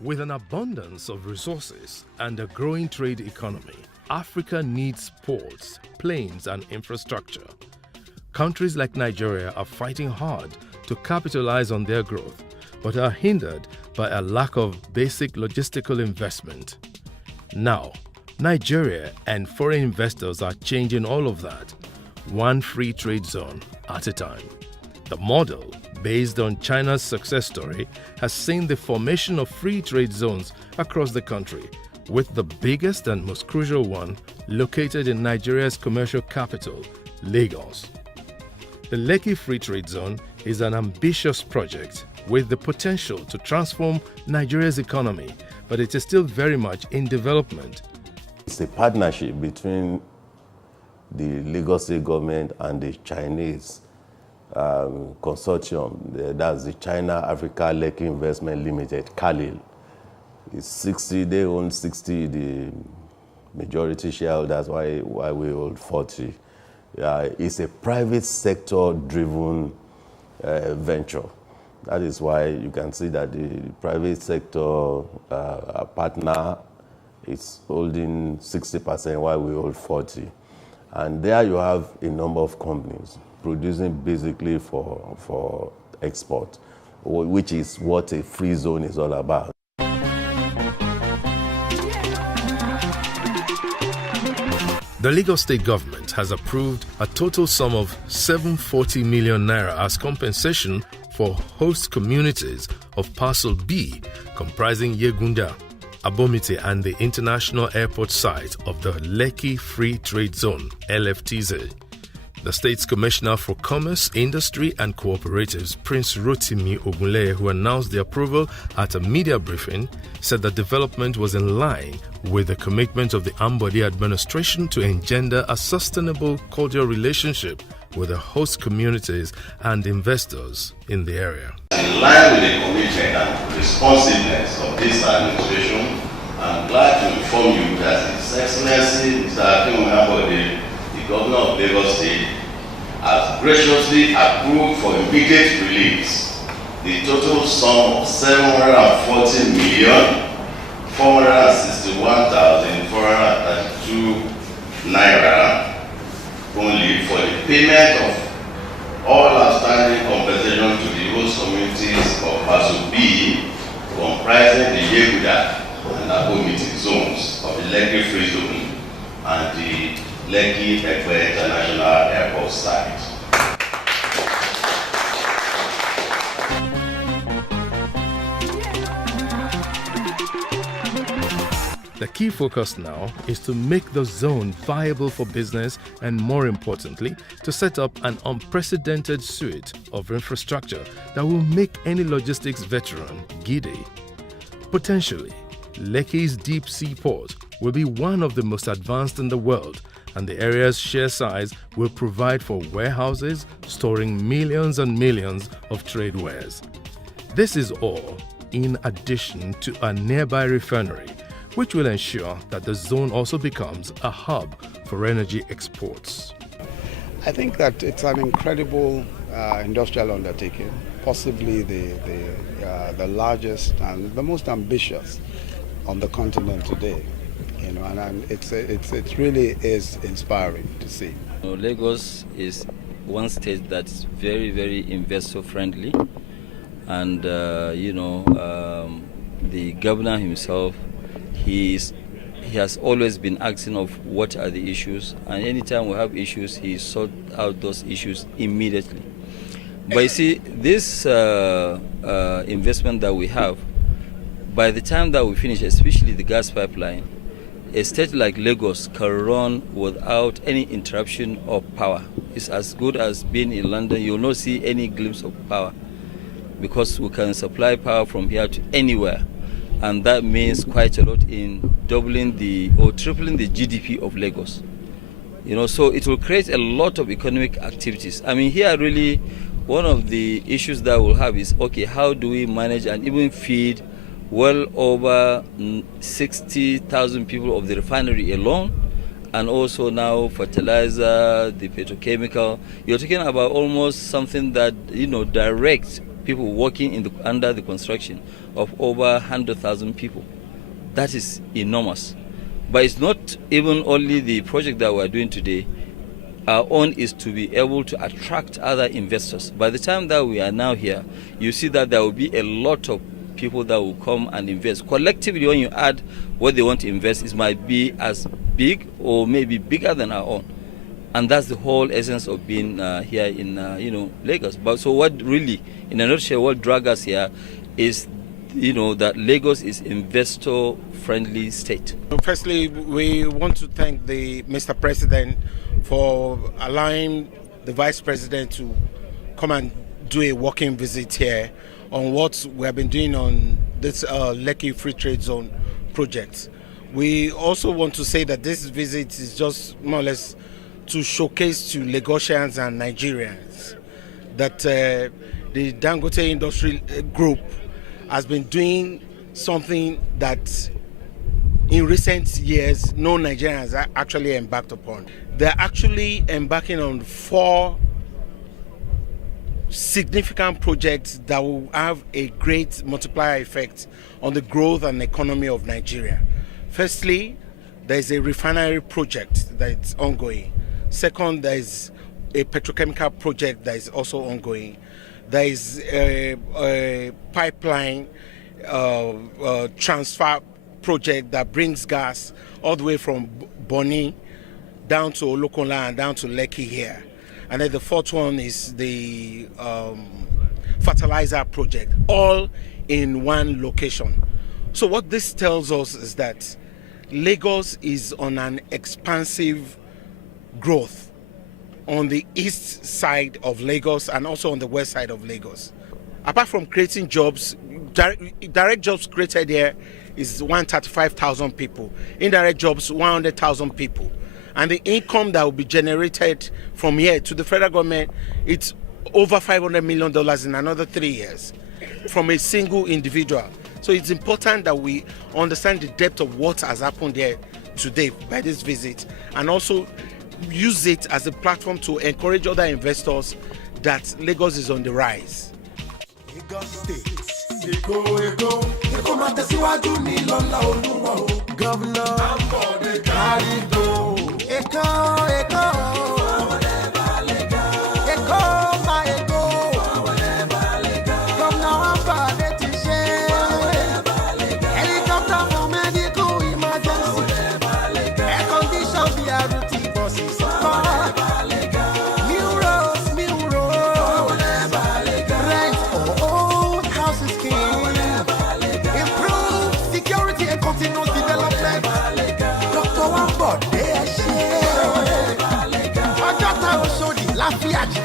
With an abundance of resources and a growing trade economy, Africa needs ports, planes, and infrastructure. Countries like Nigeria are fighting hard to capitalize on their growth, but are hindered by a lack of basic logistical investment. Now, Nigeria and foreign investors are changing all of that, one free trade zone at a time. The model, based on China's success story, has seen the formation of free trade zones across the country, with the biggest and most crucial one located in Nigeria's commercial capital, Lagos. The Lekki Free Trade Zone is an ambitious project with the potential to transform Nigeria's economy, but it is still very much in development. It's a partnership between the Lagos State government and the Chinese consortium. That's the China Africa Lekki Investment Limited, CALIL. It's 60, they own 60, the majority shareholders, why we hold 40. It's a private sector driven venture. That is why you can see that the private sector partner is holding 60% while we hold 40. And there you have a number of companies producing basically for export, which is what a free zone is all about. The Lagos State government has approved a total sum of 740 million naira as compensation for host communities of Parcel B, comprising Yegunda, Abomite, and the international airport site of the Lekki Free Trade Zone, LFTZ. The state's Commissioner for Commerce, Industry and Cooperatives, Prince Rotimi Ogunleye, who announced the approval at a media briefing, said the development was in line with the commitment of the Ambode administration to engender a sustainable cordial relationship with the host communities and investors in the area. In line with the commitment and responsiveness of this administration, I'm glad to inform you that His Excellency Mr. Akin Ambode, the Governor of Lagos State, has graciously approved for immediate release the total sum of 740,461,432 naira only for the payment of all outstanding compensation to the host communities of Parcel B, comprising the Yeguda and Abomite zones of the Lekki Free Zone and the Lekki International Airport site. The key focus now is to make the zone viable for business and, more importantly, to set up an unprecedented suite of infrastructure that will make any logistics veteran giddy. Potentially, Lekki's deep sea port will be one of the most advanced in the world, and the area's sheer size will provide for warehouses storing millions and millions of trade wares. This is all in addition to a nearby refinery, which will ensure that the zone also becomes a hub for energy exports. I think that it's an incredible industrial undertaking, possibly the largest and the most ambitious on the continent today. You know, and it really is inspiring to see. Lagos is one state that's very, very investor friendly, and the governor himself, he has always been asking of what are the issues, and anytime we have issues, he sort out those issues immediately. But you see, this investment that we have, by the time that we finish, especially the gas pipeline, a state like Lagos can run without any interruption of power. It's as good as being in London. You'll not see any glimpse of power because we can supply power from here to anywhere. And that means quite a lot in doubling or tripling the GDP of Lagos. You know, so it will create a lot of economic activities. I mean, here really one of the issues that we'll have is, okay, how do we manage and even feed well over 60,000 people of the refinery alone, and also now fertilizer, the petrochemical. You're talking about almost something that, direct people working under the construction of over 100,000 people. That is enormous. But it's not even only the project that we're doing today. Our own is to be able to attract other investors. By the time that we are now here, you see that there will be a lot of people that will come and invest. Collectively, when you add what they want to invest, it might be as big or maybe bigger than our own. And that's the whole essence of being here in Lagos. But so what really, in a nutshell, what drags us here is that Lagos is investor-friendly state. Firstly, we want to thank Mr. President for allowing the Vice President to come and do a walking visit here on what we have been doing on this Lekki Free Trade Zone project. We also want to say that this visit is just more or less to showcase to Lagosians and Nigerians that the Dangote Industry Group has been doing something that in recent years no Nigerians are actually embarked upon. They're actually embarking on 4 significant projects that will have a great multiplier effect on the growth and economy of Nigeria. Firstly, there is a refinery project that is ongoing. Second, there is a petrochemical project that is also ongoing. There is a pipeline transfer project that brings gas all the way from Bonny down to Olokola and down to Lekki here. And then the 4th one is the fertilizer project, all in one location. So what this tells us is that Lagos is on an expansive growth on the east side of Lagos and also on the west side of Lagos. Apart from creating jobs, direct jobs created here is 135,000 people. Indirect jobs, 100,000 people. And the income that will be generated from here to the federal government, it's over $500 million in another 3 years from a single individual. So it's important that we understand the depth of what has happened here today by this visit, and also use it as a platform to encourage other investors that Lagos is on the rise.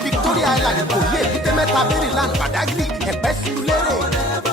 Victoria Island, Koye, Maryland, Badagry, Surulere.